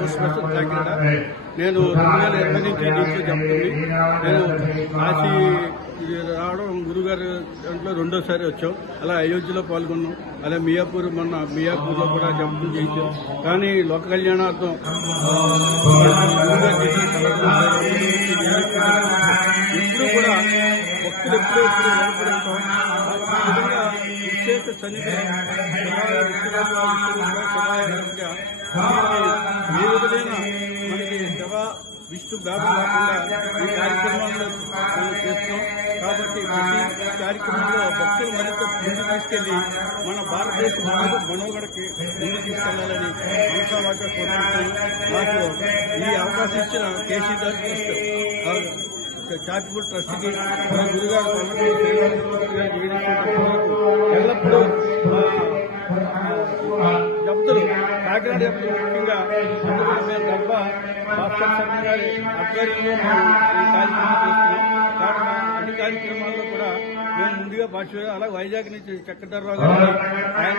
Post master Kakinada. నేను 2020 నుంచి దీంట్లో చెప్తుంది. నేను కాశీ రావడం గురుగారు దాంట్లో రెండోసారి వచ్చాం. అలా అయోధ్యలో పాల్గొన్నాం. అలా మియాపూర్లో కూడా జపం చేయించాం. కానీ లోక కళ్యాణార్థం ఎప్పుడు కూడా భక్తులు ఎప్పుడూ నిలబడటం ఈ విధంగా విశేష సన్నిధి ఏ విధమైన మనకి శవ విష్ణు భేదం లేకుండా ఈ కార్యక్రమాల్లో మనం చేస్తున్నాం. కాబట్టి ప్రతి కార్యక్రమంలో భక్తులు మరింత ముందు తీసుకెళ్లి మన భారతదేశ మనోగడకి ముందు తీసుకెళ్లాలని మనసావాక కోరుకుంటున్నాను. నాకు ఈ అవకాశం ఇచ్చిన కేసీదాస్ చారిటబుల్ ట్రస్ట్కి గురుగారు ఎల్లప్పుడూ జప్తులు కాకినాడ జప్తులు ముఖ్యంగా మేము గర్భ భాస్కర్ శర్మ గారి ఆధ్వర్యంలో ఈ కార్యక్రమం చేస్తున్నాం. కాబట్టి అన్ని కార్యక్రమాల్లో కూడా మేము ముందుగా భాష అలా వైజాగ్ నుంచి చక్రధర్రావు గారు ఆయన